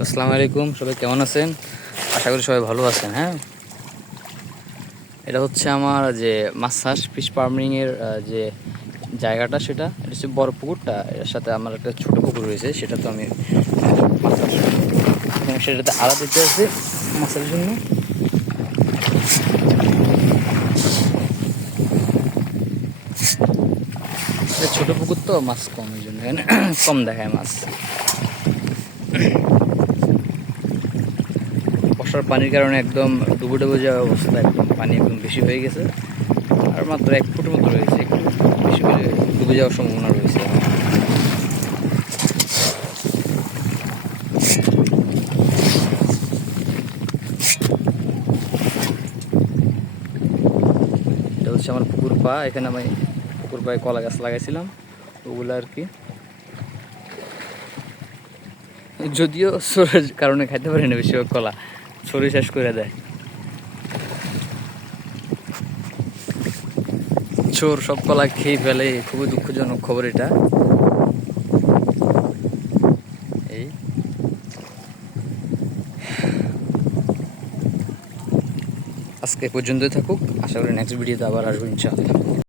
আসসালামু আলাইকুম, সবাই কেমন আছেন? আশা করি সবাই ভালো আছেন। হ্যাঁ, এটা হচ্ছে আমার যে মাছ চাষ ফিশ ফার্মিং এর যে জায়গাটা, এটা হচ্ছে বড় পুকুরটা। এর সাথে আমার একটা ছোট পুকুর রয়েছে, সেটা তো আমি মাছ চাষ করি। এখানে সেটাতে আড়া দিতে আছে মাছের জন্য। এটা ছোট পুকুর তো মাছ কম, এই জন্য এখানে কম দেখায় মাছ। বর্ষার পানির কারণে একদম ডুবে ডুবে যাওয়া অবস্থা, একদম পানি একদম বেশি হয়ে গেছে। আর মাত্র 1 ফুট মতো রয়েছে, একটু বেশি করে ডুবে যাওয়ার সম্ভাবনা রয়েছে। এটা হচ্ছে আমার পুকুর পা। এখানে আমি পুকুর পায়ে কলা গাছ লাগাইছিলাম, ওগুলো আর কি। যদিও চোরের কারণে খাইতে পারি না বেশিরভাগ কলা, চোরে শেষ করে দেয়। চোর সব কলা খেয়ে ফেলে, খুবই দুঃখজনক খবর এটা। এই আজকে পর্যন্তই থাকুক, আশা করি নেক্সট ভিডিওতে আবার আসবো ইনশাআল্লাহ।